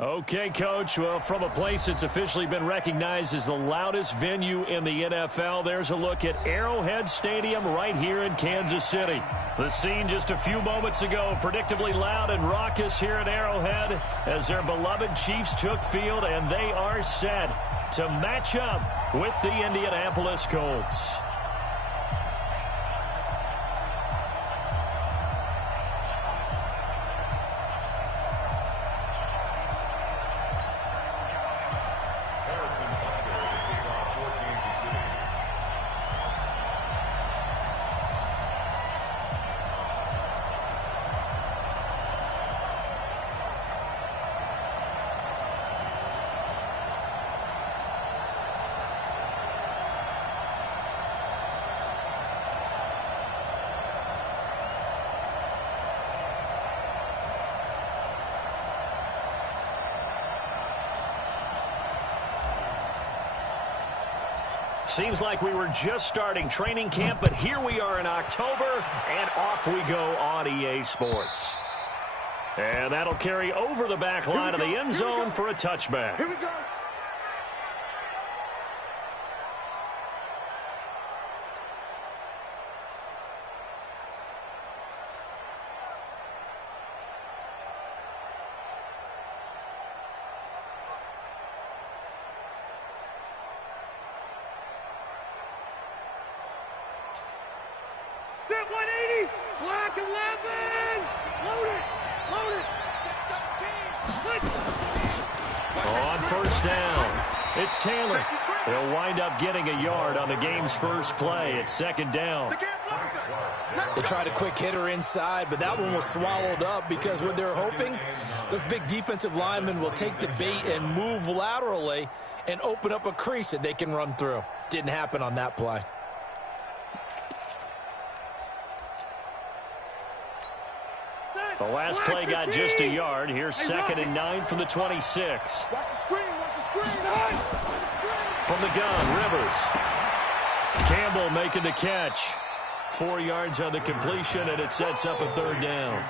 Okay, Coach. Well, from a place that's officially been recognized as the loudest venue in the NFL, there's a look at Arrowhead Stadium right here in Kansas City. The scene just a few moments ago, predictably loud and raucous here at Arrowhead as their beloved Chiefs took field, and they are set to match up with the Indianapolis Colts. Seems like we were just starting training camp, but here we are in October, and off we go on EA Sports. And that'll carry over the back line of the end zone for a touchback. Here we go. Set 180, black 11, load it. On first down, it's Taylor. He'll wind up getting a yard on the game's first play. It's second down. They tried a quick hitter inside, but that one was swallowed up because what they're hoping, those big defensive linemen will take the bait and move laterally and open up a crease that they can run through. Didn't happen on that play. The last play got just a yard. Here's second and 9 from the 26. Watch the screen, watch the screen. From the gun, Rivers. Campbell making the catch. 4 yards on the completion, and it sets up a third down.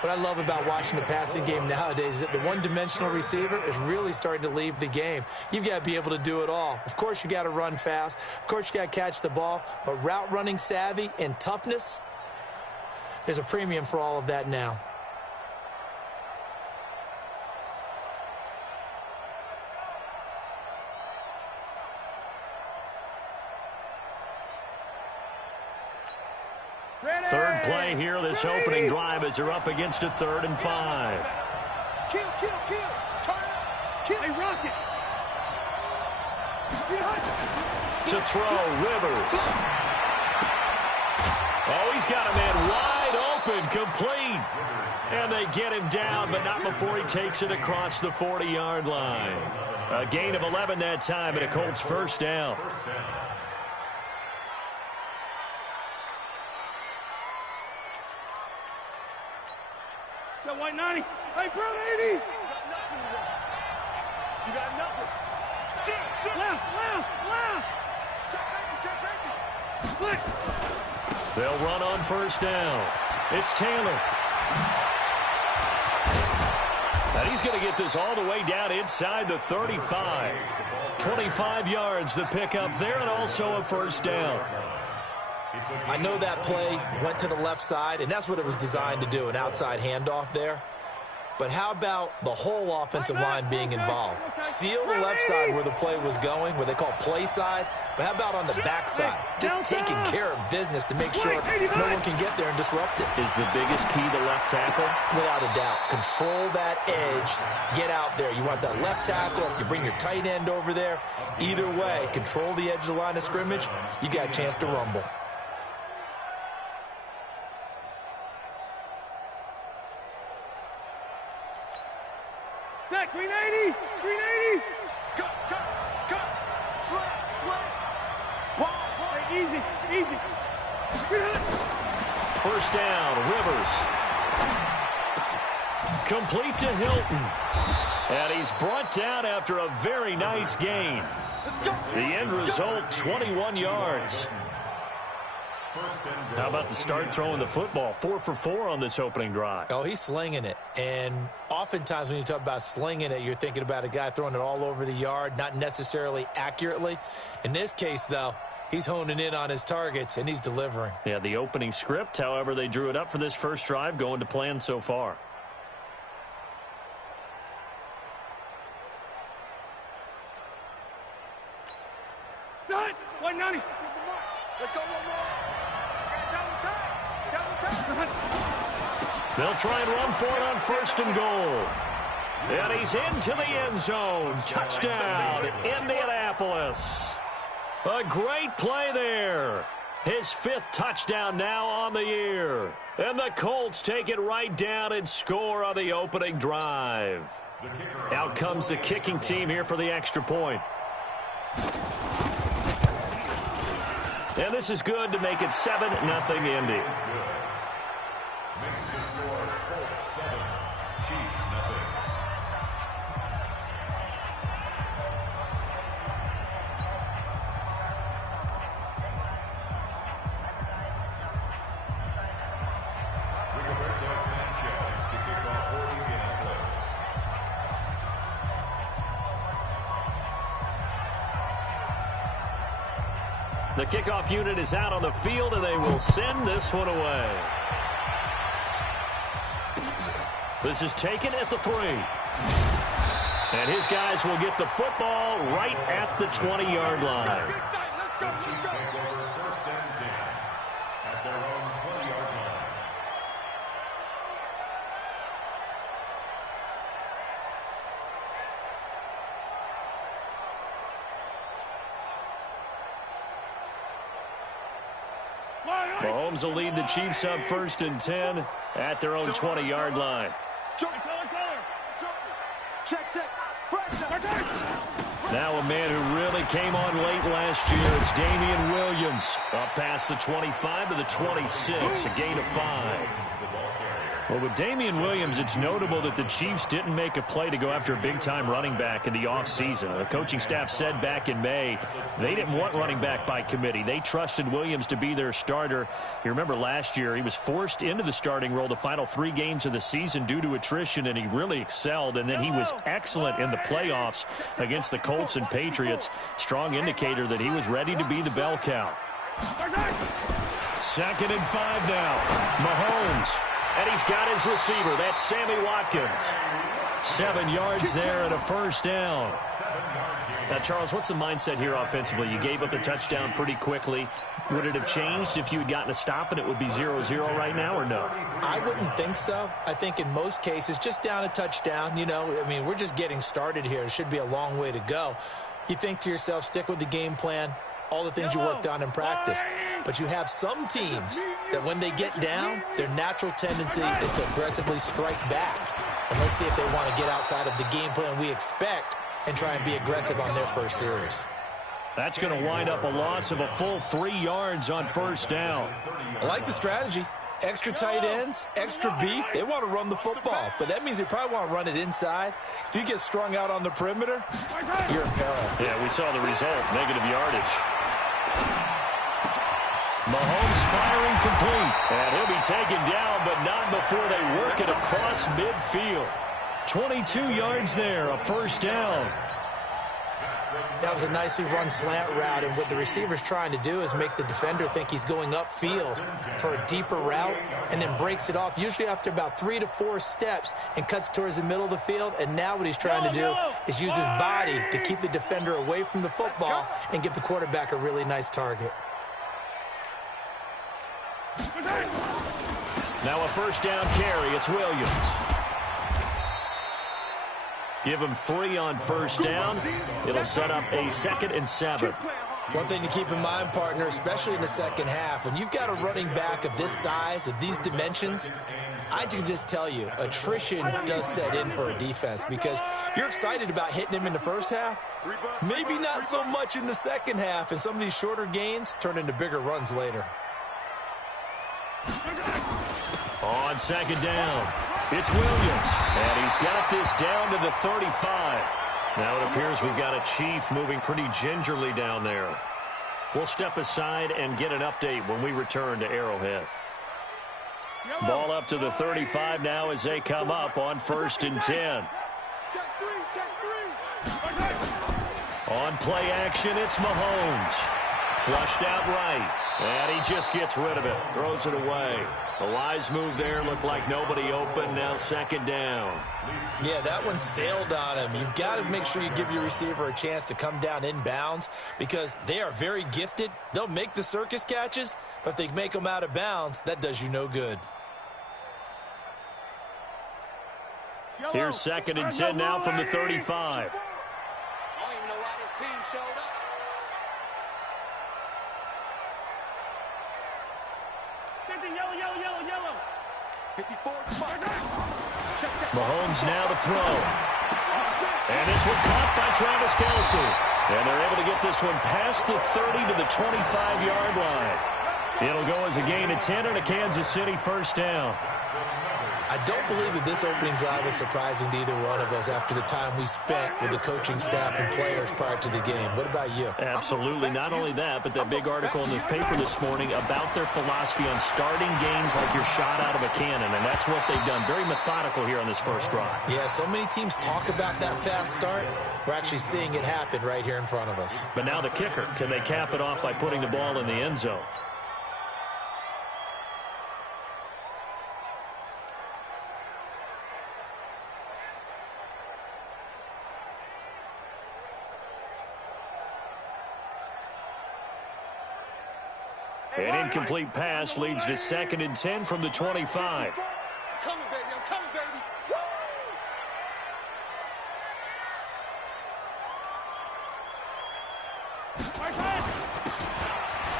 What I love about watching the passing game nowadays is that the one-dimensional receiver is really starting to leave the game. You've got to be able to do it all. Of course, you got to run fast. Of course, you got to catch the ball. But route running savvy and toughness, there's a premium for all of that now. Third play here, this opening drive as they're up against a 3rd and 5. Kill. Turn up. Kill. Hey, Rocket. To throw, Rivers. Oh, he's got a man wide open, complete. And they get him down, but not before he takes it across the 40-yard line. A gain of 11 that time, and a Colts first down. Got white 90. Hey, brown 80. You got nothing. Shit. Left. Check safety. Split. They'll run on first down. It's Taylor. And he's going to get this all the way down inside the 35. 25 yards the pickup there, and also a first down. I know that play went to the left side, and that's what it was designed to do, an outside handoff there. But how about the whole offensive line being involved? Seal the left side where the play was going, where they call play side, but how about on the back side? Just taking care of business to make sure no one can get there and disrupt it. Is the biggest key to left tackle? Without a doubt. Control that edge. Get out there. You want that left tackle, or if you bring your tight end over there, either way, control the edge of the line of scrimmage, you got a chance to rumble. Back, 380. Cut. Slap. Wow. Easy. First down, Rivers. Complete to Hilton. And he's brought down after a very nice gain. The end result, 21 yards. How about the start throwing the football? 4 for 4 on this opening drive. Oh, he's slinging it. And oftentimes when you talk about slinging it, you're thinking about a guy throwing it all over the yard, not necessarily accurately. In this case, though, he's honing in on his targets, and he's delivering. Yeah, the opening script, however, they drew it up for this first drive, going to plan so far. Done. 190. Let's go one more. They'll try and run for it on 1st and goal. And he's into the end zone. Touchdown, Indianapolis. A great play there. His 5th touchdown now on the year. And the Colts take it right down and score on the opening drive. Out comes the kicking team here for the extra point. And this is good to make it 7-0 Indy. The kickoff unit is out on the field, and they will send this one away. This is taken at the 3. And his guys will get the football right at the 20-yard line. Mahomes will lead the Chiefs up 1st and 10 at their own 20-yard line. Now a man who really came on late last year, it's Damian Williams. Up past the 25 to the 26, a gain of 5. Well, with Damian Williams, it's notable that the Chiefs didn't make a play to go after a big-time running back in the offseason. The coaching staff said back in May they didn't want running back by committee. They trusted Williams to be their starter. You remember last year he was forced into the starting role the final 3 games of the season due to attrition, and he really excelled. And then he was excellent in the playoffs against the Colts and Patriots. Strong indicator that he was ready to be the bell cow. 2nd and 5 now. Mahomes. And he's got his receiver. That's Sammy Watkins. 7 yards there and a 1st down. Now, Charles, what's the mindset here offensively? You gave up a touchdown pretty quickly. Would it have changed if you had gotten a stop and it would be 0-0 right now, or no? I wouldn't think so. I think in most cases, just down a touchdown, you know, I mean, we're just getting started here. It should be a long way to go. You think to yourself, stick with the game plan, all the things you worked on in practice. But you have some teams that when they get down, their natural tendency is to aggressively strike back. And let's see if they want to get outside of the game plan we expect and try and be aggressive on their first series. That's going to wind up a loss of a full 3 yards on 1st down. I like the strategy. Extra tight ends, extra beef. They want to run the football, but that means they probably want to run it inside. If you get strung out on the perimeter, you're in peril. Yeah, we saw the result, negative yardage. Mahomes firing complete. And he'll be taken down, but not before they work it across midfield. 22 yards there, a 1st down. That was a nicely run slant route, and what the receiver's trying to do is make the defender think he's going upfield for a deeper route and then breaks it off, usually after about 3 to 4 steps, and cuts towards the middle of the field. And now what he's trying to do is use his body to keep the defender away from the football and give the quarterback a really nice target. Now a 1st down carry. It's Williams. Give him 3 on 1st down. It'll set up a 2nd and 7. One thing to keep in mind, partner, especially in the second half, when you've got a running back of this size, of these dimensions, I can just tell you, attrition does set in for a defense because you're excited about hitting him in the first half. Maybe not so much in the second half, and some of these shorter gains turn into bigger runs later. On 2nd down, it's Williams, and he's got this down to the 35. Now it appears we've got a Chief moving pretty gingerly down there. We'll step aside and get an update when we return to Arrowhead. Ball up to the 35 now as they come up on 1st and 10. Check three. On play action, it's Mahomes. Flushed out right. And he just gets rid of it. Throws it away. The wise move there. Looked like nobody open. Now 2nd down. Yeah, that one sailed on him. You've got to make sure you give your receiver a chance to come down inbounds because they are very gifted. They'll make the circus catches, but if they make them out of bounds, that does you no good. Here's 2nd and 10 now from the 35. I don't even know why this team showed up. Yellow. 54. Mahomes now to throw. And this one caught by Travis Kelce. And they're able to get this one past the 30 to the 25-yard line. It'll go as a gain of 10 and a Kansas City 1st down. I don't believe that this opening drive is surprising to either one of us after the time we spent with the coaching staff and players prior to the game. What about you? Absolutely. Not only that, but that big article in the paper this morning about their philosophy on starting games like you're shot out of a cannon, and that's what they've done. Very methodical here on this first drive. Yeah, so many teams talk about that fast start. We're actually seeing it happen right here in front of us. But now the kicker. Can they cap it off by putting the ball in the end zone? An incomplete pass leads to 2nd and 10 from the 25. I'm coming, baby. Woo!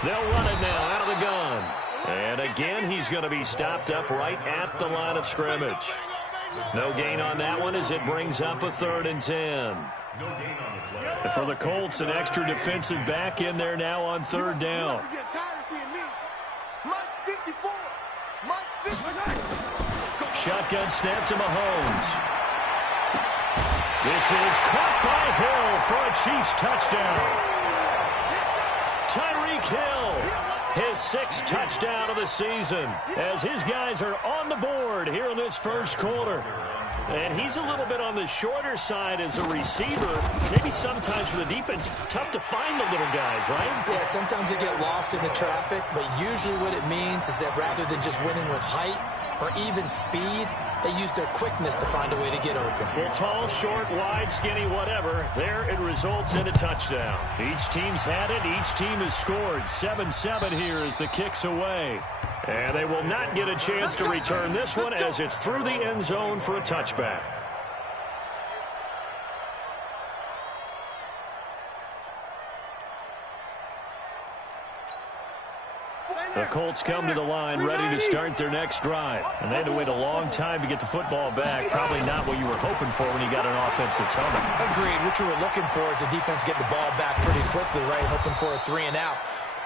They'll run it now out of the gun. And again, he's going to be stopped up right at the line of scrimmage. No gain on that one as it brings up a 3rd and 10. And for the Colts, an extra defensive back in there now on 3rd down. Shotgun snap to Mahomes. This is caught by Hill for a Chiefs touchdown. Tyreek Hill, his 6th touchdown of the season, as his guys are on the board here in this first quarter. And he's a little bit on the shorter side as a receiver. Maybe sometimes for the defense, tough to find the little guys, right? Yeah, sometimes they get lost in the traffic, but usually what it means is that rather than just winning with height or even speed, they use their quickness to find a way to get open. Well, tall, short, wide, skinny, whatever, there it results in a touchdown. Each team's had it. Each team has scored. 7-7 here as the kick's away. And they will not get a chance to return this one as it's through the end zone for a touchback. The Colts come to the line ready to start their next drive. And they had to wait a long time to get the football back. Probably not what you were hoping for when you got an offense that's humming. Agreed. What you were looking for is the defense get the ball back pretty quickly, right? Hoping for a 3 and out.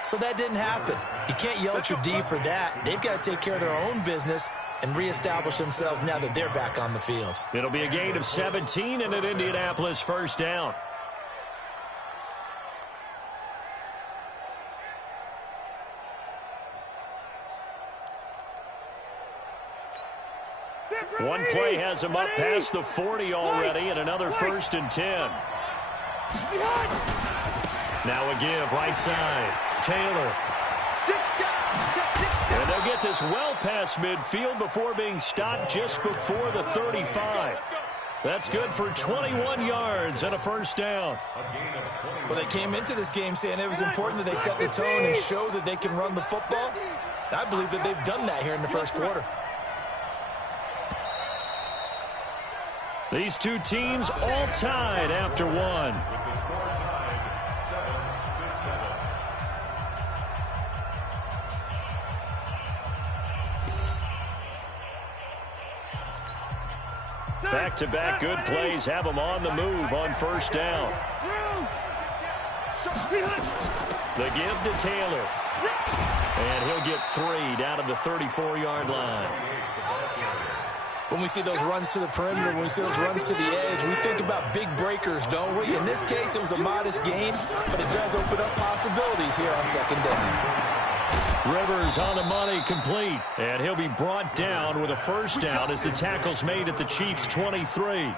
So that didn't happen. You can't yell at your D for that. They've got to take care of their own business and reestablish themselves now that they're back on the field. It'll be a gain of 17 and an Indianapolis 1st down. One play has him up past the 40 already, and another 1st and 10. Now a give right side. Taylor. And they'll get this well past midfield before being stopped just before the 35. That's good for 21 yards and a 1st down. Well, they came into this game saying it was important that they set the tone and show that they can run the football. I believe that they've done that here in the first quarter. These two teams all tied after one. Back-to-back good plays have them on the move on 1st down. The give to Taylor. And he'll get 3 down to the 34-yard line. When we see those runs to the perimeter, when we see those runs to the edge, we think about big breakers, don't we? In this case, it was a modest gain, but it does open up possibilities here on second down. Rivers on the money, complete. And he'll be brought down with a first down as the tackle's made at the Chiefs' 23.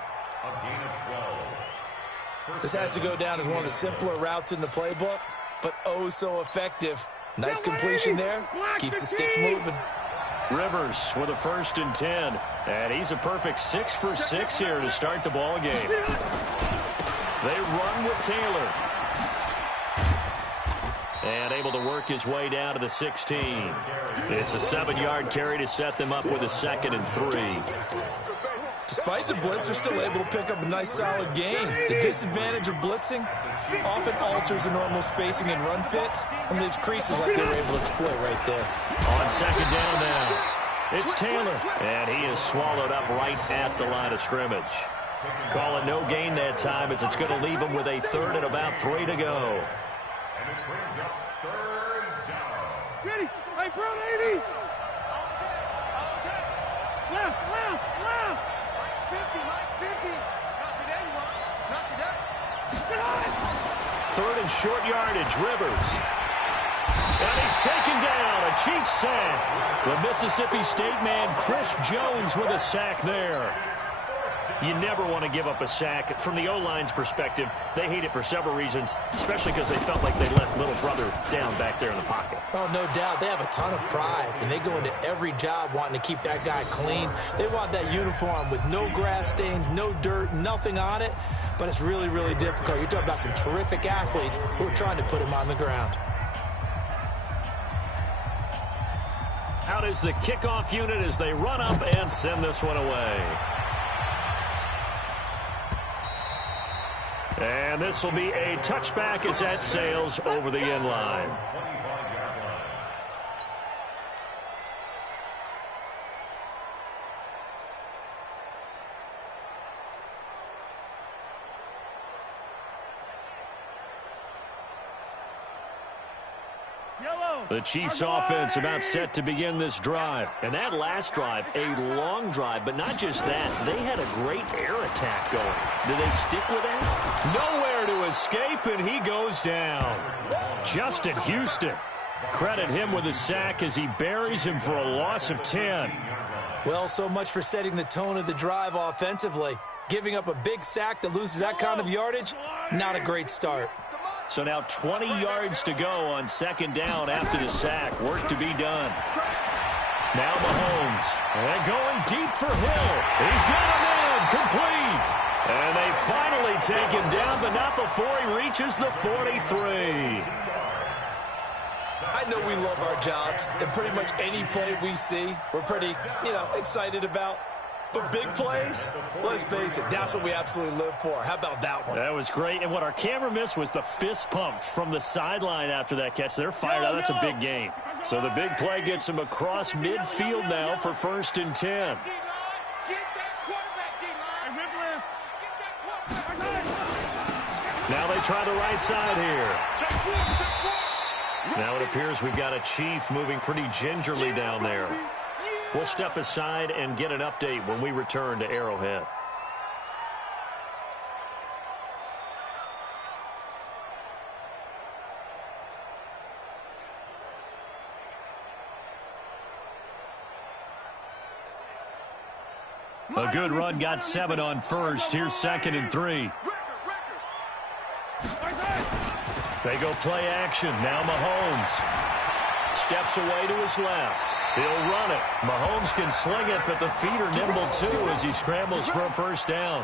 This has to go down as one of the simpler routes in the playbook, but oh so effective. Nice completion there. Keeps the sticks moving. Rivers with a 1st and 10. And he's a perfect 6 for 6 here to start the ball game. They run with Taylor. And able to work his way down to the 16. It's a 7-yard carry to set them up with a 2nd and 3. Despite the blitz, they're still able to pick up a nice, solid gain. The disadvantage of blitzing often alters the normal spacing and run fits, and leaves creases like they were able to exploit right there. On 2nd down now, it's Taylor, and he is swallowed up right at the line of scrimmage. Call it no gain that time, as it's going to leave him with a 3rd and about 3 to go. Ready? Hey, bro, 80. Left. 50. Not today, you want. Not today. Get on. 3rd and short yardage, Rivers. And he's taken down, a Chiefs sack. The Mississippi State man, Chris Jones, with a sack there. You never want to give up a sack. From the O-line's perspective, they hate it for several reasons, especially because they felt like they let little brother down back there in the pocket. Oh, no doubt. They have a ton of pride, and they go into every job wanting to keep that guy clean. They want that uniform with no grass stains, no dirt, nothing on it, but it's really, really difficult. You're talking about some terrific athletes who are trying to put him on the ground. Out is the kickoff unit as they run up and send this one away. And this will be a touchback as that sails over the end line. The Chiefs offense about set to begin this drive. And that last drive, a long drive, but not just that. They had a great air attack going. Do they stick with that? Nowhere to escape, and he goes down. Justin Houston. Credit him with a sack as he buries him for a loss of 10. Well, so much for setting the tone of the drive offensively. Giving up a big sack that loses that kind of yardage, not a great start. So now 20 yards to go on 2nd down after the sack. Work to be done. Now Mahomes. And going deep for Hill. He's got him in. Complete. And they finally take him down, but not before he reaches the 43. I know we love our jobs, and pretty much any play we see, we're pretty, excited about. But big plays, let's face it, that's what we absolutely live for. How about that one? That was great. And what our camera missed was the fist pump from the sideline after that catch. They're fired out. That's a big gain. So the big play gets him across midfield now for 1st and 10. Now they try the right side here. Now it appears we've got a Chief moving pretty gingerly down there. We'll step aside and get an update when we return to Arrowhead. A good run got 7 on 1st. Here's 2nd and 3. They go play action. Now Mahomes steps away to his left. He'll run it. Mahomes can sling it, but the feet are nimble, too, as he scrambles for a 1st down.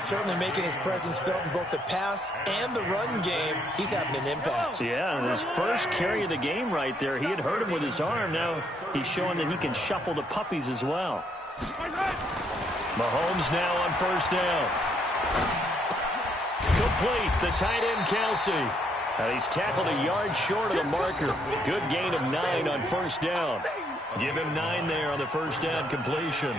Certainly making his presence felt in both the pass and the run game. He's having an impact. Yeah, and his first carry of the game right there, he had hurt him with his arm. Now he's showing that he can shuffle the puppies as well. Mahomes now on 1st down. Complete. The tight end, Kelsey. And he's tackled a yard short of the marker. Good gain of 9 on 1st down. Give him 9 there on the 1st down completion.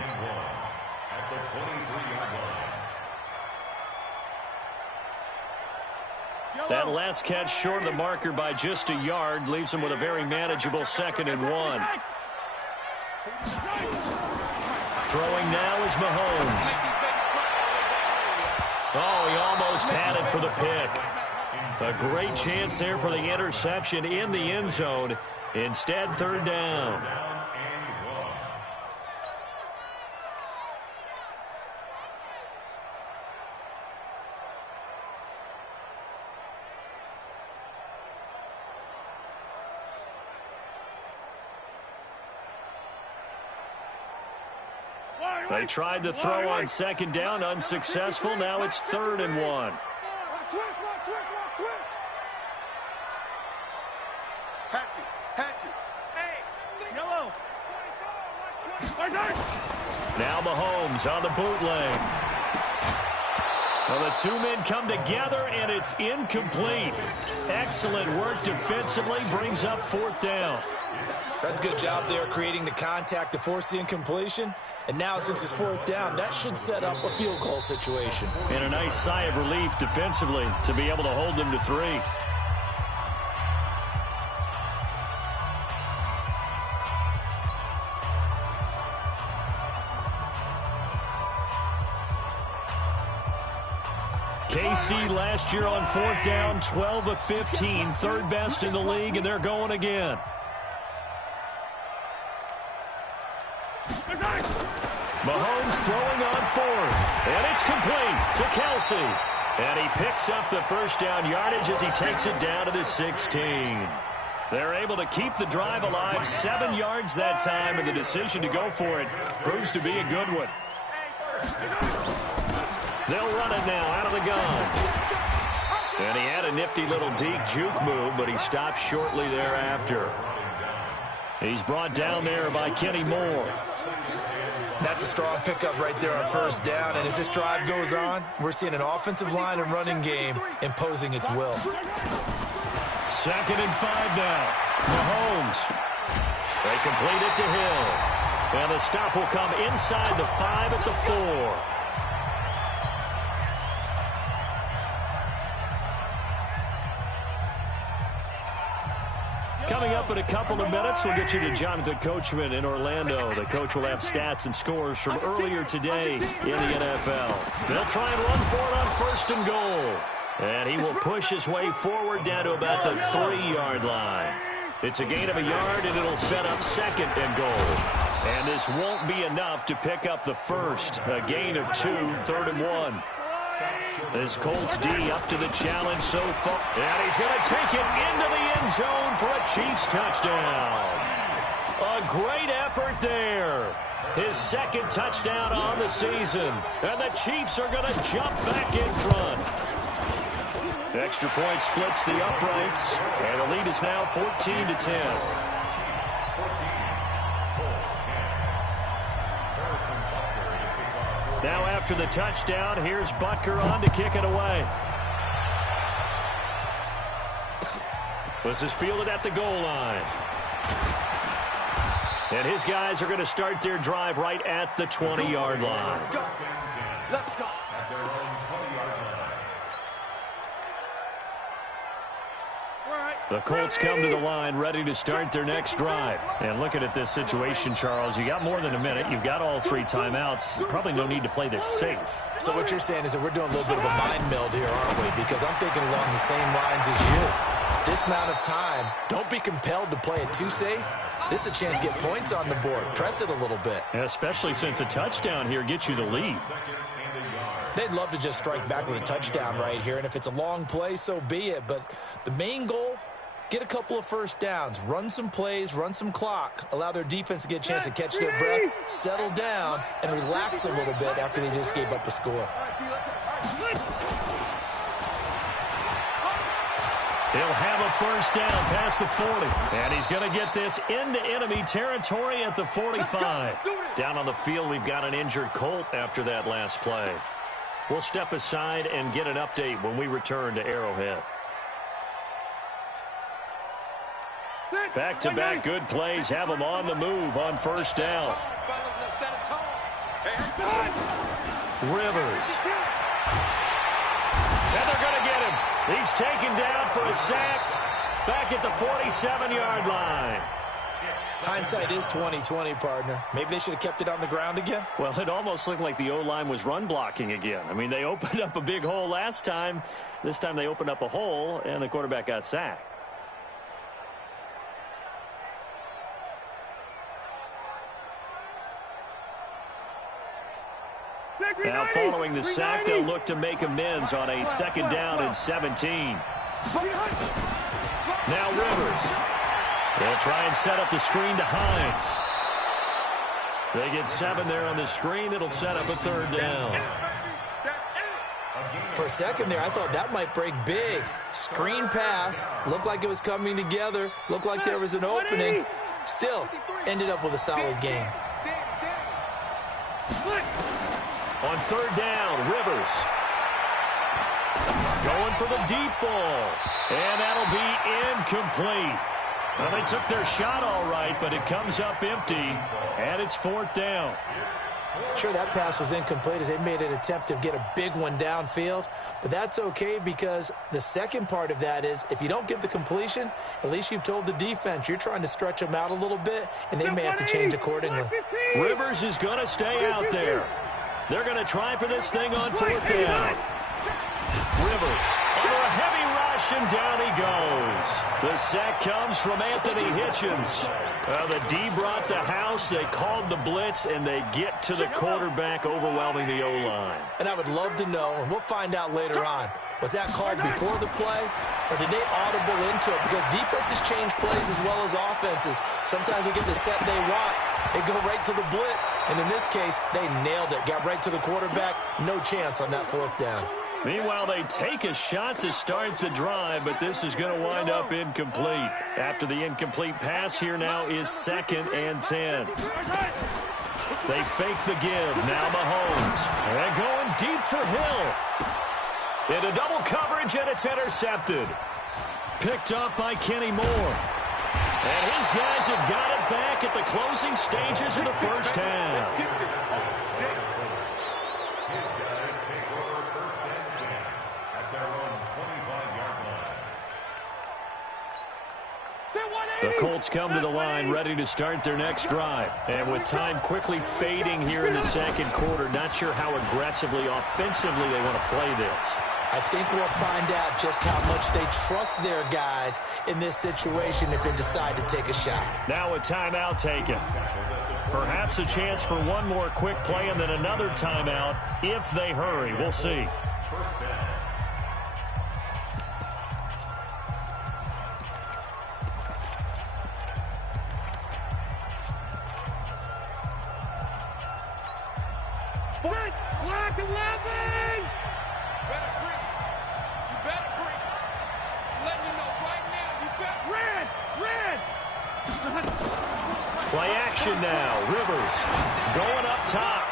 That last catch short of the marker by just a yard leaves him with a very manageable 2nd and 1. Throwing now is Mahomes. Oh, he almost had it for the pick. A great chance there for the interception in the end zone. Instead, third down. They tried to throw on second down, unsuccessful. Now it's 3rd and 1. Now Mahomes on the bootleg. Well, the two men come together, and it's incomplete. Excellent work defensively, brings up 4th down. That's a good job there creating the contact to force the incompletion. And now since it's 4th down, that should set up a field goal situation. And a nice sigh of relief defensively to be able to hold them to 3. KC last year on 4th down, 12 of 15, 3rd best in the league, and they're going again. Mahomes throwing on 4th, and it's complete to Kelsey. And he picks up the first down yardage as he takes it down to the 16. They're able to keep the drive alive, 7 yards that time, and the decision to go for it proves to be a good one. They'll run it now out of the gun. And he had a nifty little deep juke move, but he stopped shortly thereafter. He's brought down there by Kenny Moore. That's a strong pickup right there on 1st down. And as this drive goes on, we're seeing an offensive line and running game imposing its will. 2nd and 5 now. Mahomes. They complete it to Hill. And the stop will come inside the 5 at the 4. Coming up in a couple of minutes, we'll get you to Jonathan Coachman in Orlando. The coach will have stats and scores from earlier today in the NFL. They'll try and run for it on 1st and goal. And he will push his way forward down to about the 3-yard line. It's a gain of a yard, and it'll set up 2nd and goal. And this won't be enough to pick up the first. A gain of 2, 3rd and 1. This Colts D up to the challenge so far. And he's going to take it into the end zone for a Chiefs touchdown. A great effort there. His 2nd touchdown on the season. And the Chiefs are going to jump back in front. Extra point splits the uprights. And the lead is now 14-10. Now after the touchdown, here's Butker on to kick it away. This is fielded at the goal line. And his guys are going to start their drive right at the 20-yard line. Let's go. The Colts come to the line ready to start their next drive. And looking at this situation, Charles, you got more than a minute. You've got all 3 timeouts. Probably no need to play this safe. So what you're saying is that we're doing a little bit of a mind meld here, aren't we? Because I'm thinking along the same lines as you. This amount of time, don't be compelled to play it too safe. This is a chance to get points on the board. Press it a little bit. Especially since a touchdown here gets you the lead. They'd love to just strike back with a touchdown right here. And if it's a long play, so be it. But the main goal, get a couple of first downs, run some plays, run some clock, allow their defense to get a chance to catch their breath, settle down, and relax a little bit after they just gave up a score. He'll have a first down past the 40. And he's going to get this into enemy territory at the 45. Down on the field, we've got an injured Colt after that last play. We'll step aside and get an update when we return to Arrowhead. Back-to-back good plays have them on the move on first down. Rivers. And they're going to get him. He's taken down for a sack back at the 47-yard line. Hindsight is 20/20, partner. Maybe they should have kept it on the ground again. Well, it almost looked like the O-line was run blocking again. I mean, they opened up a big hole last time. This time they opened up a hole, and the quarterback got sacked. Now, following the sack, they'll look to make amends on a 2nd down and 17. Now Rivers. They'll try and set up the screen to Hines. They get 7 there on the screen. It'll set up a 3rd down. For a second there, I thought that might break big. Screen pass. Looked like it was coming together. Looked like there was an opening. Still, ended up with a solid game. On 3rd down, Rivers. Going for the deep ball. And that'll be incomplete. Well, they took their shot all right, but it comes up empty, and it's 4th down. Sure, that pass was incomplete as they made an attempt to get a big one downfield, but that's okay because the second part of that is if you don't get the completion, at least you've told the defense you're trying to stretch them out a little bit, and they may have to change accordingly. Rivers is going to stay out there. They're going to try for this thing on 4th down. Rivers over a heavy rush, and down he goes. The sack comes from Anthony Hitchens. The D brought the house. They called the blitz, and they get to the quarterback, overwhelming the O-line. And I would love to know, and we'll find out later on, was that called before the play, or did they audible into it? Because defenses change plays as well as offenses. Sometimes they get the set they want. They go right to the blitz, and in this case, they nailed it. Got right to the quarterback. No chance on that 4th down. Meanwhile, they take a shot to start the drive, but this is going to wind up incomplete. After the incomplete pass, here now is 2nd and 10. They fake the give. Now Mahomes. They're going deep for Hill. Into double coverage, and it's intercepted. Picked up by Kenny Moore. And his guys have got it back at the closing stages of the 1st half. The Colts come to the line ready to start their next drive. And with time quickly fading here in the 2nd quarter, not sure how aggressively, offensively they want to play this. I think we'll find out just how much they trust their guys in this situation if they decide to take a shot. Now a timeout taken. Perhaps a chance for one more quick play and then another timeout if they hurry. We'll see. Black 11! Play action now. Rivers going up top.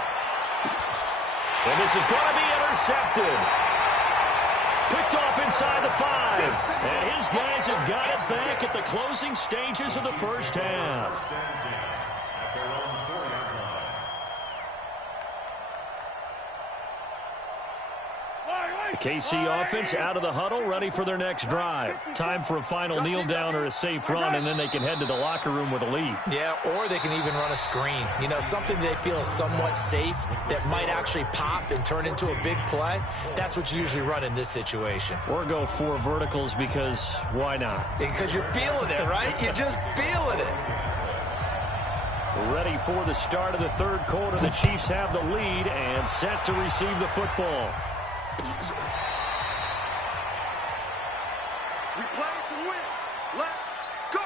And this is going to be intercepted. Picked off inside the 5. And his guys have got it back at the closing stages of the 1st half. KC offense out of the huddle, ready for their next drive. Time for a final kneel down or a safe run, and then they can head to the locker room with a lead. Yeah, or they can even run a screen. You know, something they feel is somewhat safe that might actually pop and turn into a big play. That's what you usually run in this situation. Or go 4 verticals because why not? Because you're feeling it, right? You're just feeling it. Ready for the start of the 3rd quarter. The Chiefs have the lead and set to receive the football. We play to win. Let's go.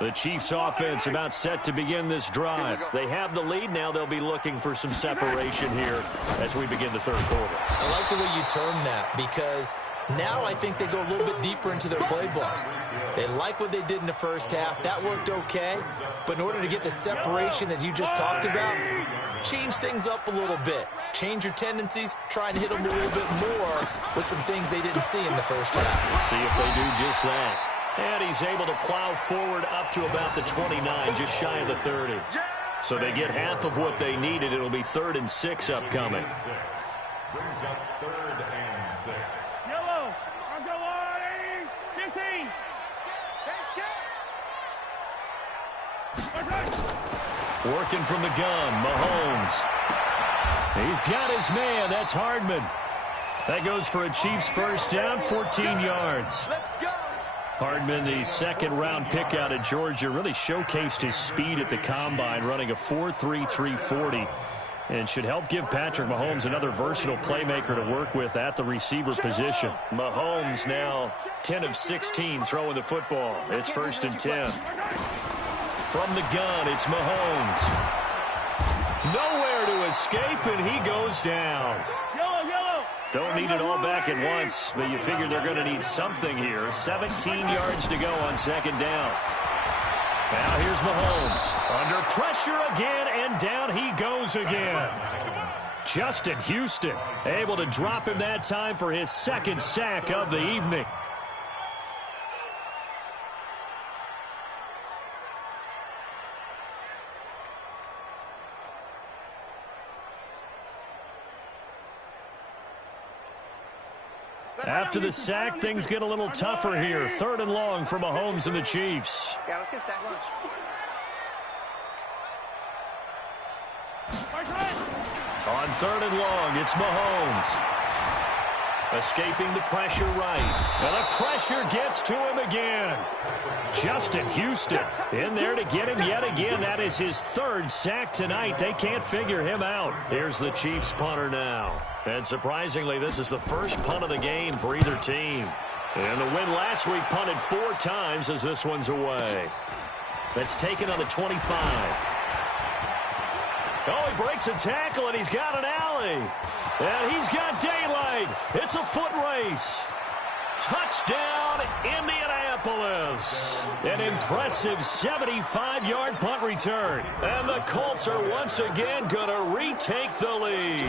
The Chiefs offense about set to begin this drive. They have the lead. Now they'll be looking for some separation here as we begin the 3rd quarter. I like the way you term that because now I think they go a little bit deeper into their playbook. They like what they did in the 1st half. That worked okay. But in order to get the separation that you just talked about, change things up a little bit. Change your tendencies. Try and hit them a little bit more with some things they didn't see in the 1st half. Let's see if they do just that. And he's able to plow forward up to about the 29, just shy of the 30. So they get half of what they needed. It'll be 3rd and 6 upcoming. Brings up 3rd and 6. Yellow. I'll go on. 15. Working from the gun, Mahomes. He's got his man. That's Hardman. That goes for a Chiefs first down, 14 yards. Hardman, the 2nd-round pick out of Georgia, really showcased his speed at the combine, running a 4.3 340, and should help give Patrick Mahomes another versatile playmaker to work with at the receiver position. Mahomes now 10 of 16 throwing the football. It's 1st and 10. From the gun, it's Mahomes. Nowhere to escape, and he goes down. Don't need it all back at once, but you figure they're going to need something here. 17 yards to go on 2nd down. Now here's Mahomes. Under pressure again, and down he goes again. Justin Houston able to drop him that time for his 2nd sack of the evening. After the sack, things get a little tougher here. 3rd and long for Mahomes and the Chiefs. Yeah, let's get a sack lunch. On 3rd and long, it's Mahomes. Escaping the pressure right. And the pressure gets to him again. Justin Houston in there to get him yet again. That is his 3rd sack tonight. They can't figure him out. Here's the Chiefs punter now. And surprisingly, this is the first punt of the game for either team. And the win last week punted 4 times as this one's away. That's taken on the 25. Oh, he breaks a tackle, and he's got an alley. And he's got daylight. It's a foot race. Touchdown, Indianapolis. An impressive 75-yard punt return. And the Colts are once again going to retake the lead.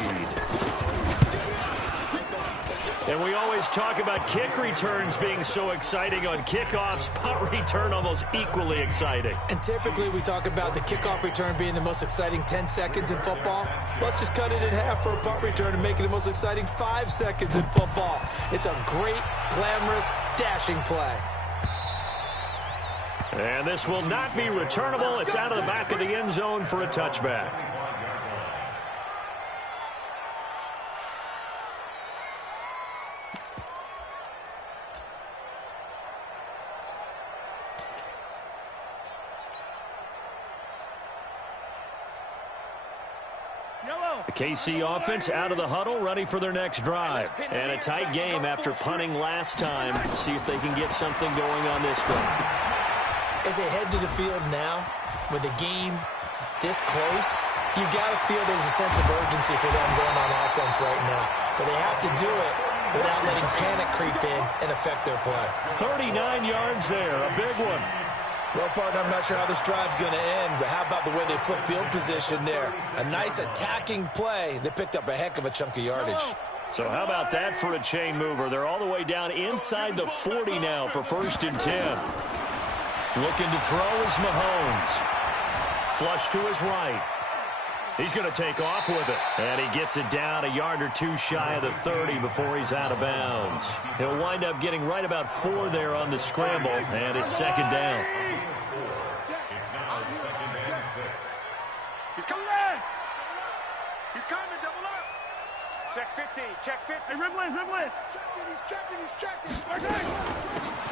And we always talk about kick returns being so exciting on kickoffs. Punt return almost equally exciting. And typically we talk about the kickoff return being the most exciting 10 seconds in football. Let's just cut it in half for a punt return and make it the most exciting 5 seconds in football. It's a great, glamorous, dashing play. And this will not be returnable. It's out of the back of the end zone for a touchback. The KC offense out of the huddle, ready for their next drive. And a tight game after punting last time. See if they can get something going on this drive. As they head to the field now, with the game this close, you've got to feel there's a sense of urgency for them going on offense right now. But they have to do it without letting panic creep in and affect their play. 39 yards there, a big one. Well, partner, I'm not sure how this drive's going to end, but how about the way they flip field position there? A nice attacking play. They picked up a heck of a chunk of yardage. So how about that for a chain mover? They're all the way down inside the 40 now for 1st and 10. Looking to throw is Mahomes. Flush to his right. He's going to take off with it. And he gets it down a yard or 2 shy of the 30 before he's out of bounds. He'll wind up getting right about 4 there on the scramble, and it's 2nd down. It's now 2nd and 6. He's coming. He's coming. Double up. Check 50. Check 50. Hey, Ripley. He's checking.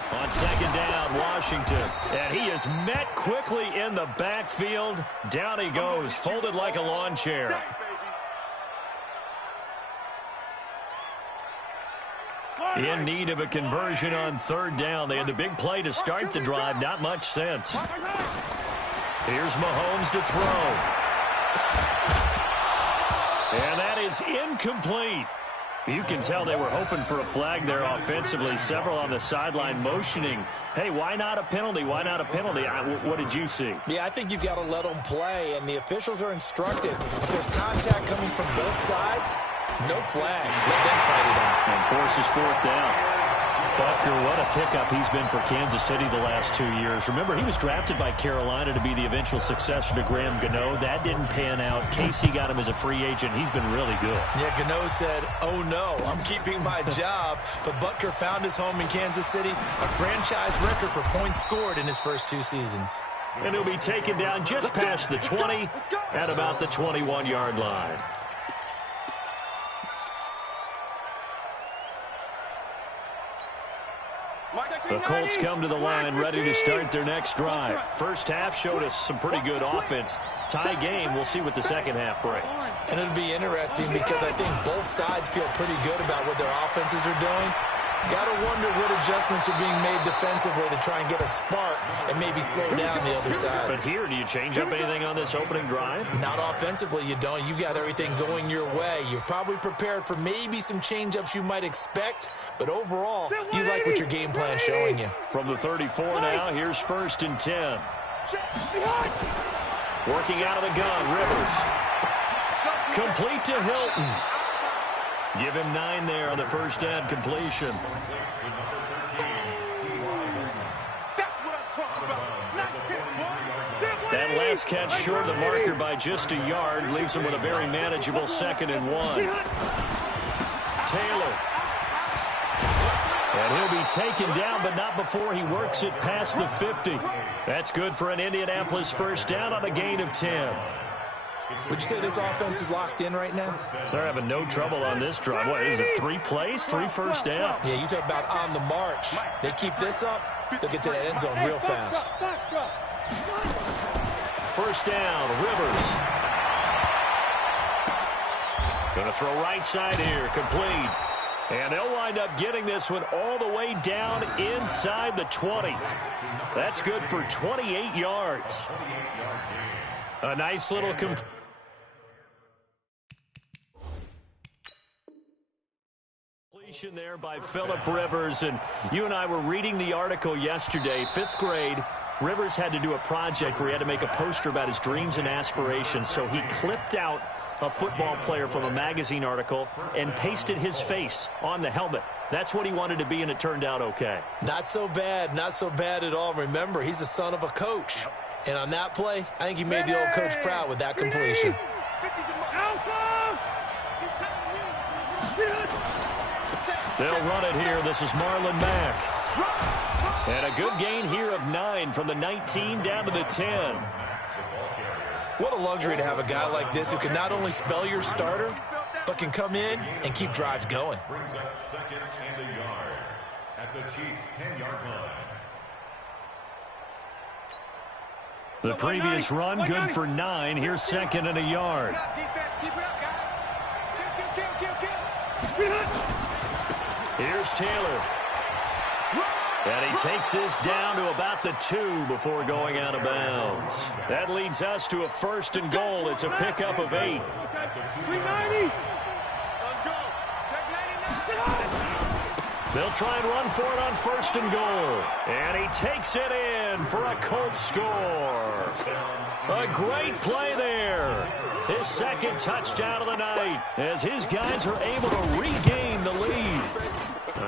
On 2nd down, Washington. And he is met quickly in the backfield. Down he goes, folded like a lawn chair. In need of a conversion on 3rd down. They had the big play to start the drive. Not much sense. Here's Mahomes to throw. And that is incomplete. You can tell they were hoping for a flag there offensively. Several on the sideline motioning, hey, why not a penalty? Why not a penalty? What did you see? Yeah, I think you've got to let them play, and the officials are instructed. If there's contact coming from both sides, no flag. Let them fight it out. And forces 4th down. Butker, what a pickup he's been for Kansas City the last 2 years. Remember, he was drafted by Carolina to be the eventual successor to Graham Gano. That didn't pan out. Casey got him as a free agent. He's been really good. Yeah, Gano said, oh no, I'm keeping my job. But Butker found his home in Kansas City, a franchise record for points scored in his first 2 seasons. And he'll be taken down just past the 20 at about the 21-yard line. The Colts come to the line ready to start their next drive. First half showed us some pretty good offense. Tie game, we'll see what the second half brings. And it'll be interesting because I think both sides feel pretty good about what their offenses are doing. Got to wonder what adjustments are being made defensively to try and get a spark and maybe slow down the other side. But here, do you change up anything on this opening drive? Not offensively, you don't. You got everything going your way. You've probably prepared for maybe some change-ups you might expect, but overall, you like what your game plan's showing you. From the 34 now, here's 1st and 10. Working out of the gun, Rivers. Complete to Hilton. Give him 9 there on the first down completion. That last catch short of the marker by just a yard leaves him with a very manageable 2nd and 1. Taylor. And he'll be taken down, but not before he works it past the 50. That's good for an Indianapolis first down on a gain of 10. Would you say this offense is locked in right now? They're having no trouble on this drive. What is it, 3 plays, 3 first downs? Yeah, you talk about on the march. They keep this up, they'll get to that end zone real fast. First down, Rivers. Going to throw right side here, complete. And they'll wind up getting this one all the way down inside the 20. That's good for 28 yards. A nice little completion there by Phillip Rivers. And you and I were reading the article yesterday, 5th grade. Rivers had to do a project where he had to make a poster about his dreams and aspirations. So he clipped out a football player from a magazine article and pasted his face on the helmet. That's what he wanted to be, and it turned out okay. Not so bad. Not so bad at all. Remember, he's the son of a coach. And on that play, I think he made the old coach proud with that completion. They'll run it here. This is Marlon Mack. And a good gain here of 9 from the 19 down to the 10. What a luxury to have a guy like this who can not only spell your starter, but can come in and keep drives going. Brings up 2nd and a yard at the Chiefs' 10-yard line. The previous run, good for 9. Here's 2nd and a yard. Here's Taylor. And he takes this down to about the 2 before going out of bounds. That leads us to a 1st and goal. It's a pickup of 8. They'll try and run for it on 1st and goal. And he takes it in for a Colts score. A great play there. His 2nd touchdown of the night as his guys are able to regain the lead.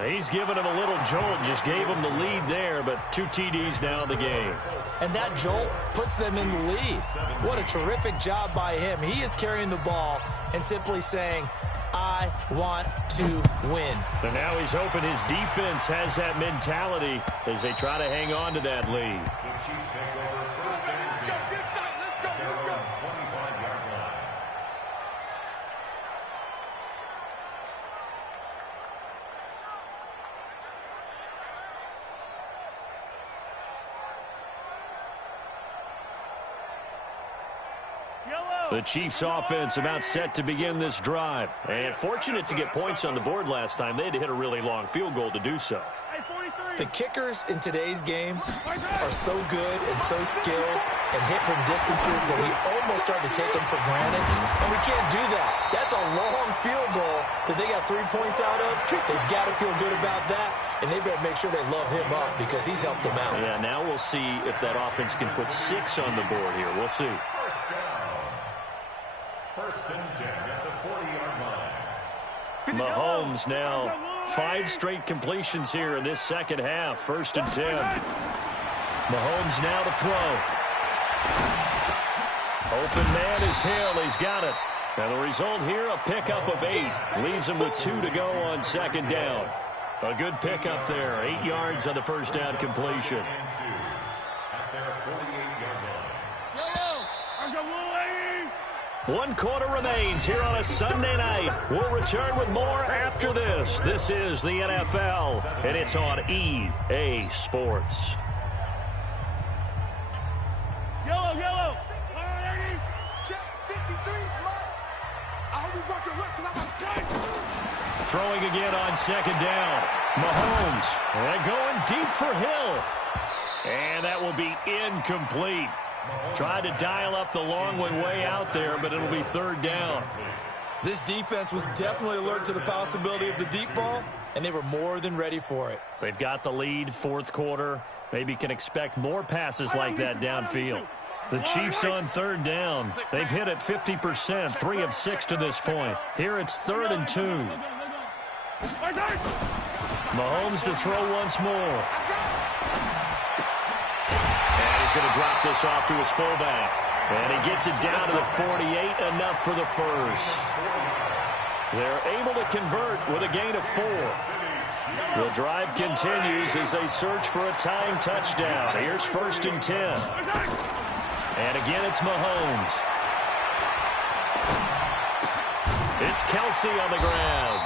He's given him a little jolt, just gave him the lead there, but 2 TDs now in the game. And that jolt puts them in the lead. What a terrific job by him. He is carrying the ball and simply saying, I want to win. And now he's hoping his defense has that mentality as they try to hang on to that lead. The Chiefs offense about set to begin this drive. And fortunate to get points on the board last time. They had to hit a really long field goal to do so. The kickers in today's game are so good and so skilled and hit from distances that we almost start to take them for granted. And we can't do that. That's a long field goal that they got 3 points out of. They've got to feel good about that. And they better make sure they love him up because he's helped them out. Yeah, now we'll see if that offense can put 6 on the board here. We'll see. 1st and 10 at the 40-yard line. Mahomes now 5 straight completions here in this second half. 1st and 10. Mahomes now to throw. Open man is Hill. He's got it. And the result here, a pickup of 8. Leaves him with 2 to go on 2nd down. A good pickup there. 8 yards on the 1st down completion. One quarter remains here on a Sunday night. We'll return with more after this. This is the NFL, and it's on EA Sports. Yellow. Check 53. I hope you brought your reps because I'm a Throwing again on 2nd down. Mahomes. And going deep for Hill. And that will be incomplete. Tried to dial up the long way out there, but it'll be 3rd down. This defense was definitely alert to the possibility of the deep ball, and they were more than ready for it. They've got the lead, 4th quarter. Maybe can expect more passes like that downfield. The Chiefs on 3rd down. They've hit it 50%, 3 of 6 to this point. Here it's 3rd and 2. Mahomes to throw once more. He's going to drop this off to his fullback. And he gets it down to the 48, enough for the first. They're able to convert with a gain of 4. The drive continues as they search for a tying touchdown. Here's 1st and 10. And again, it's Mahomes. It's Kelsey on the ground.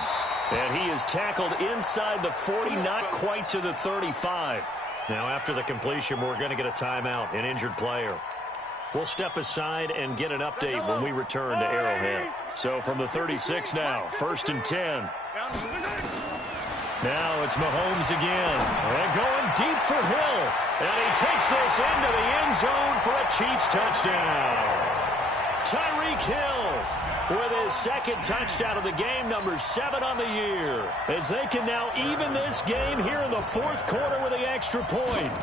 And he is tackled inside the 40, not quite to the 35. Now, after the completion, we're going to get a timeout, an injured player. We'll step aside and get an update when we return to Arrowhead. So from the 36 now, 1st and 10. Now it's Mahomes again. And going deep for Hill. And he takes this into the end zone for a Chiefs touchdown. Tyreek Hill with his 2nd touchdown of the game, number 7 on the year, as they can now even this game here in the 4th quarter with the extra point.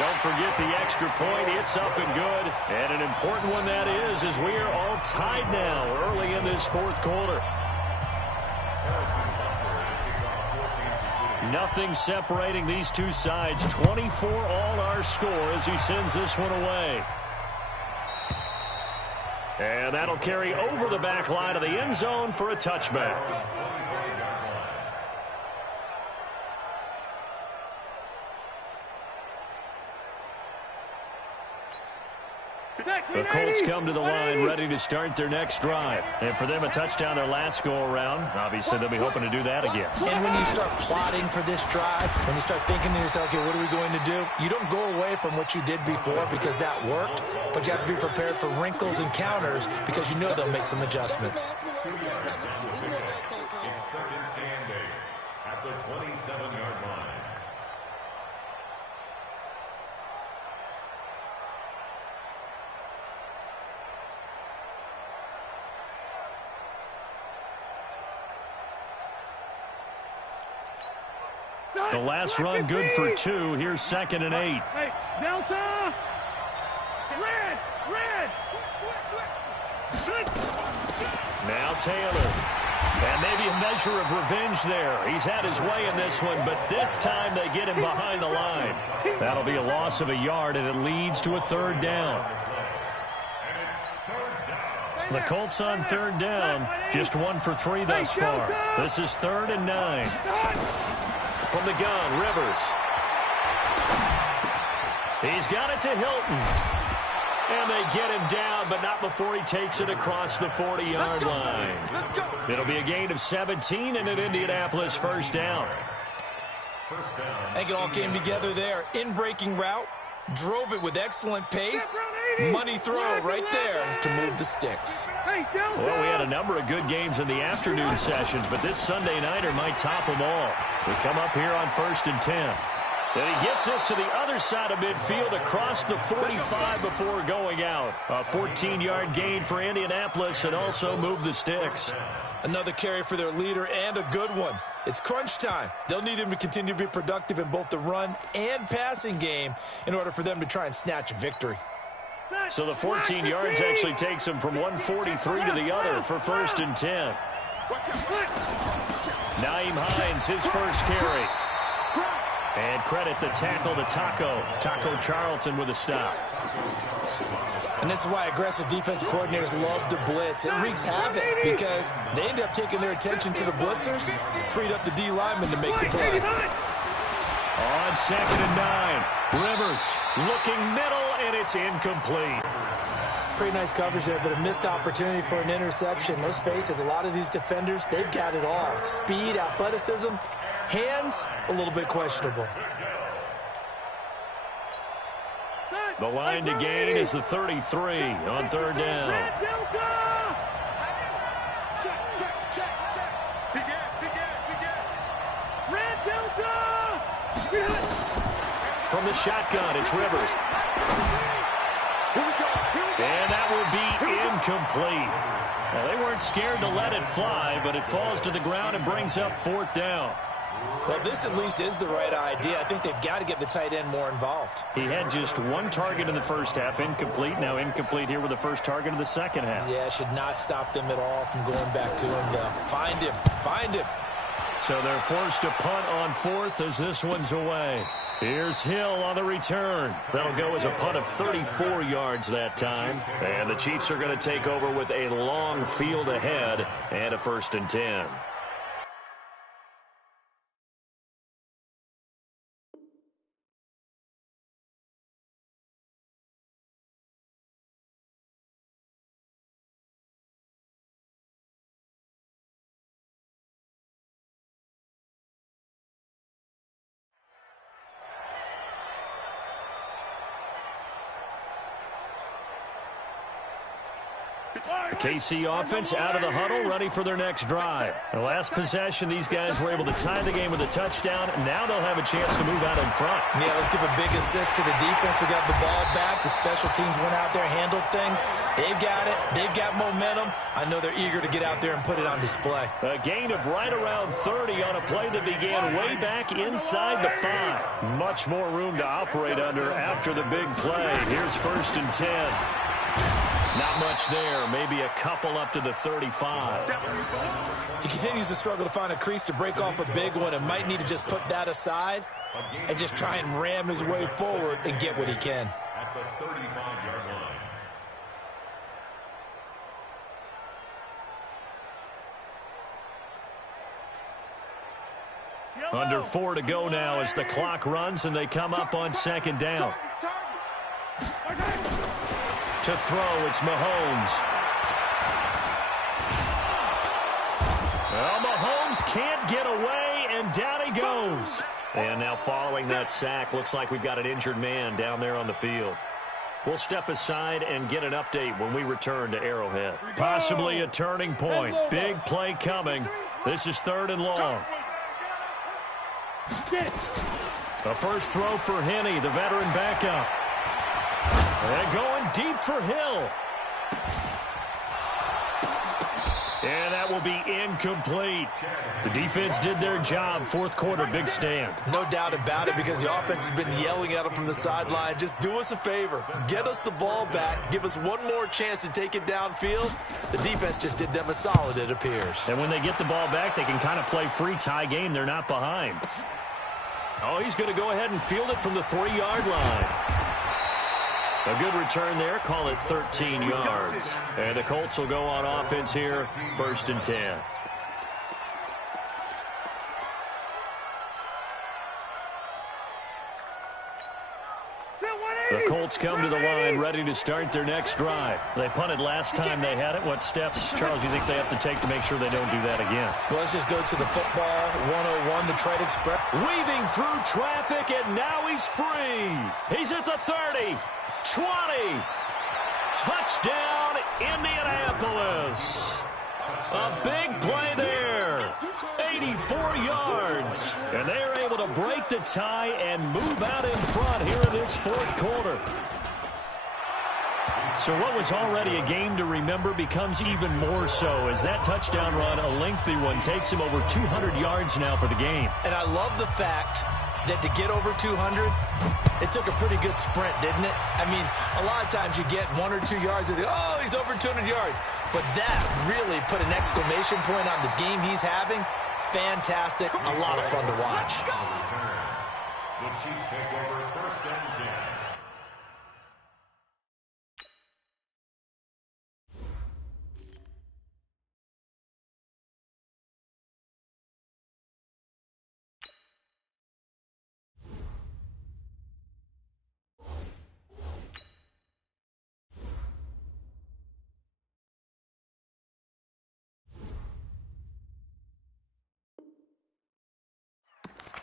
Don't forget the extra point. It's up and good. And an important one that is, as we are all tied now early in this 4th quarter. Nothing separating these two sides. 24 all our score as he sends this one away. And that'll carry over the back line of the end zone for a touchback. The Colts come to the line ready to start their next drive. And for them, a touchdown their last go-around. Obviously, they'll be hoping to do that again. And when you start plotting for this drive, when you start thinking to yourself, okay, what are we going to do? You don't go away from what you did before because that worked, but you have to be prepared for wrinkles and counters because you know they'll make some adjustments. It's 2nd and 8 at the 27-yard line. The last run good for 2. Here's 2nd and 8. Hey, Delta! Red! Now Taylor. And maybe a measure of revenge there. He's had his way in this one, but this time they get him behind the line. That'll be a loss of a yard, and it leads to a 3rd down. The Colts on 3rd down. Just 1 for 3 thus far. This is 3rd and 9. From the gun, Rivers. He's got it to Hilton. And they get him down, but not before he takes it across the 40-yard line. It'll be a gain of 17 and an Indianapolis 1st down. I think it all came together there. In-breaking route, drove it with excellent pace. Money throw right there to move the sticks. Well, we had a number of good games in the afternoon sessions, but this Sunday nighter might top them all. We come up here on 1st and 10. And he gets this to the other side of midfield across the 45 before going out. A 14-yard gain for Indianapolis and also move the sticks. Another carry for their leader and a good one. It's crunch time. They'll need him to continue to be productive in both the run and passing game in order for them to try and snatch a victory. So the 14 yards actually takes him from 143 to the other for 1st and 10. Nyheim Hines, his first carry. And credit the tackle to Taco Charlton with a stop. And this is why aggressive defensive coordinators love to blitz. It wreaks havoc because they end up taking their attention to the blitzers, freed up the D lineman to make the play. On 2nd and 9, Rivers looking middle, and it's incomplete. Pretty nice coverage there, but a missed opportunity for an interception. Let's face it, a lot of these defenders, they've got it all. Speed, athleticism, hands, a little bit questionable. The line to gain is the 33 on 3rd down. From the shotgun, it's Rivers. And that will be incomplete. Well, they weren't scared to let it fly, but it falls to the ground and brings up 4th down. Well, this at least is the right idea. I think they've got to get the tight end more involved. He had just 1 target in the first half, incomplete. Now incomplete here with the first target of the second half. Yeah, should not stop them at all from going back to him to find him. So they're forced to punt on 4th as this one's away. Here's Hill on the return. That'll go as a punt of 34 yards that time. And the Chiefs are going to take over with a long field ahead and a 1st and 10. The KC offense out of the huddle, ready for their next drive. The last possession, these guys were able to tie the game with a touchdown. Now they'll have a chance to move out in front. Yeah, let's give a big assist to the defense who got the ball back. The special teams went out there, handled things. They've got it. They've got momentum. I know they're eager to get out there and put it on display. A gain of right around 30 on a play that began way back inside the 5. Much more room to operate under after the big play. Here's 1st and 10. Not much there, maybe a couple up to the 35. He continues to struggle to find a crease to break off a big one and might need to just put that aside and just try and ram his way forward and get what he can. At the 35-yard line. Under 4 to go now as the clock runs and they come up on 2nd down. To throw, it's Mahomes. Well, Mahomes can't get away, and down he goes. And now following that sack, looks like we've got an injured man down there on the field. We'll step aside and get an update when we return to Arrowhead. Possibly a turning point. Big play coming. This is 3rd and long. A first throw for Henney, the veteran backup. And going deep for Hill. And that will be incomplete. The defense did their job. 4th quarter, big stand. No doubt about it, because the offense has been yelling at them from the sideline. Just do us a favor. Get us the ball back. Give us one more chance to take it downfield. The defense just did them a solid, it appears. And when they get the ball back, they can kind of play free tie game. They're not behind. Oh, he's going to go ahead and field it from the 3-yard line. A good return there. Call it 13 yards. And the Colts will go on offense here. 1st and 10. The Colts come to the line ready to start their next drive. They punted last time they had it. What steps, Charles, you think they have to take to make sure they don't do that again? Well, let's just go to the football 101, the trade express. Weaving through traffic, and now he's free. He's at the 30. 20. Touchdown, Indianapolis. A big play there. 84 yards. And they are able to break the tie and move out in front here in this 4th quarter. So what was already a game to remember becomes even more so as that touchdown run, a lengthy one, takes him over 200 yards now for the game. And I love the fact that to get over 200, it took a pretty good sprint, didn't it? I mean, a lot of times you get 1 or 2 yards and oh, he's over 200 yards. but that really put an exclamation point on the game he's having. Fantastic. A lot of fun to watch. The Chiefs take over first and 10.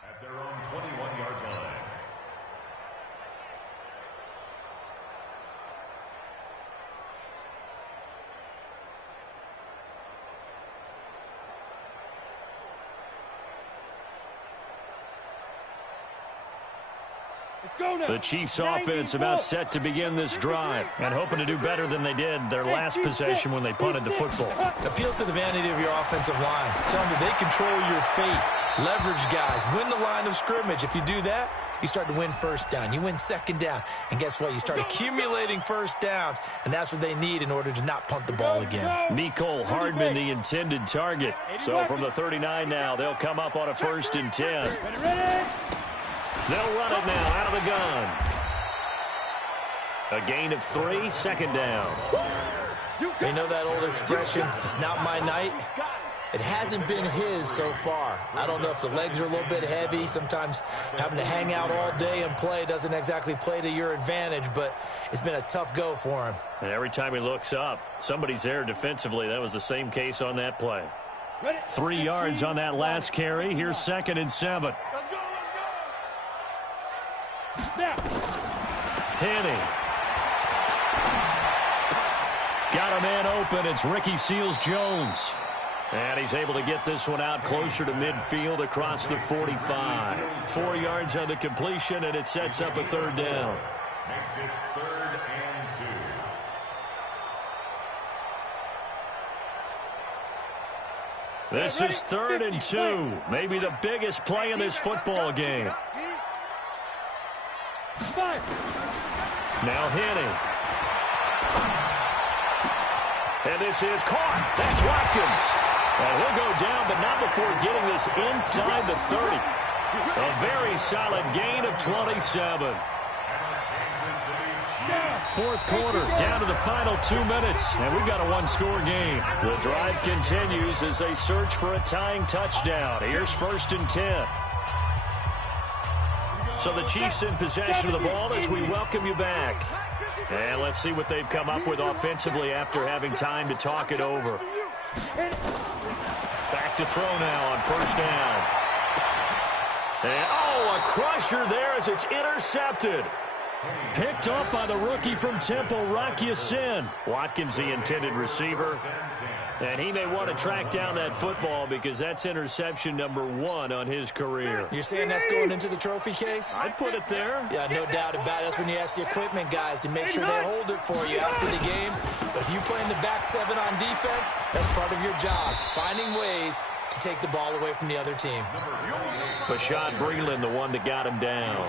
At their own 21-yard line. The Chiefs offense about set to begin this drive and hoping to do better than they did their last possession when they punted the football. Appeal to the vanity of your offensive line. Tell them that they control your fate. Leverage guys. Win the line of scrimmage. If you do that, you start to win first down. You win second down. And guess what? You start accumulating first downs. And that's what they need in order to not punt the ball again. Mecole Hardman, the intended target. So from the 39 now, they'll come up on a 1st and 10. They'll run it now out of the gun. A gain of 3, 2nd down. You know that old expression, it's not my night? It hasn't been his so far. I don't know if the legs are a little bit heavy. Sometimes having to hang out all day and play doesn't exactly play to your advantage, but it's been a tough go for him. And every time he looks up, somebody's there defensively. That was the same case on that play. 3 yards on that last carry. Here's 2nd and 7. Henning. Got a man open. It's Ricky Seals-Jones. And he's able to get this one out closer to midfield across the 45. 4 yards on the completion, and it sets up a 3rd down. Makes it 3rd and 2. This is 3rd and 2. Maybe the biggest play in this football game. Now Henning. And this is caught. That's Watkins. And he'll go down, but not before getting this inside the 30. A very solid gain of 27. 4th quarter, down to the final 2 minutes, and we've got a 1-score game. The drive continues as they search for a tying touchdown. Here's 1st and 10. So the Chiefs in possession of the ball as we welcome you back. And let's see what they've come up with offensively after having time to talk it over. Back to throw now on 1st down. And, a crusher there as it's intercepted. Picked off by the rookie from Temple, Rocky Sin. Watkins, the intended receiver. And he may want to track down that football because that's interception number 1 on his career. You're saying that's going into the trophy case? I'd put it there. Yeah, no doubt about it. That's when you ask the equipment guys to make sure they hold it for you after the game. But if you play in the back 7 on defense, that's part of your job, finding ways to take the ball away from the other team. Bashad Breeland, the one that got him down.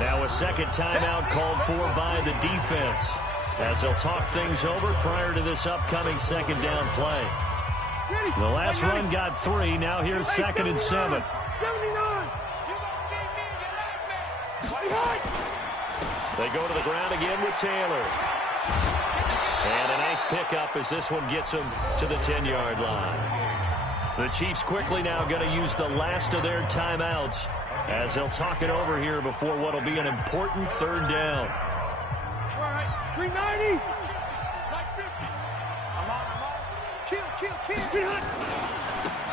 Now a 2nd timeout called for by the defense, as they'll talk things over prior to this upcoming 2nd down play. The last run got 3. Now here's 2nd and 7. They go to the ground again with Taylor. And a nice pickup as this one gets them to the 10-yard line. The Chiefs quickly now going to use the last of their timeouts as they'll talk it over here before what will be an important 3rd down. All right, 390.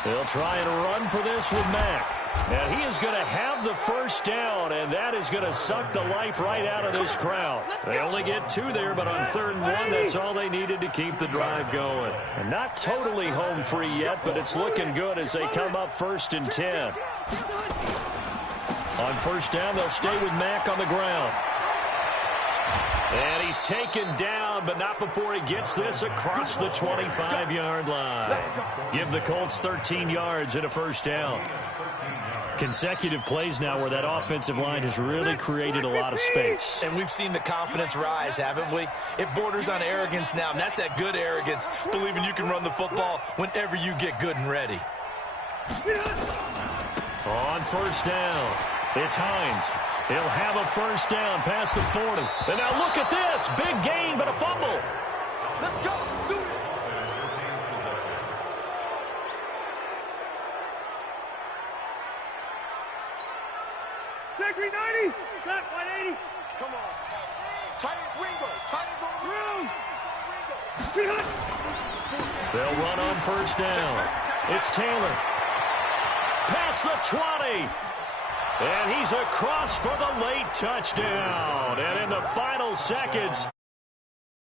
They'll try and run for this with Mack. And he is going to have the 1st down, and that is going to suck the life right out of this crowd. They only get 2 there, but on 3rd and 1, that's all they needed to keep the drive going. And not totally home free yet, but it's looking good as they come up 1st and 10. On 1st down, they'll stay with Mack on the ground. And he's taken down, but not before he gets this across the 25-yard line. Give the Colts 13 yards and a 1st down. Consecutive plays now where that offensive line has really created a lot of space. And we've seen the confidence rise, haven't we? It borders on arrogance now, and that's that good arrogance, believing you can run the football whenever you get good and ready. On first down, it's Hines. He'll have a first down past the 40. And now look at this. Big gain, but a fumble. Let's go. Do it. Take 390. Back 180. Come on. Titans Ringo. Titans on Room. Ringo. 300. They'll run on first down. It's Taylor. Past the 20. And he's across for the late touchdown. And in the final seconds,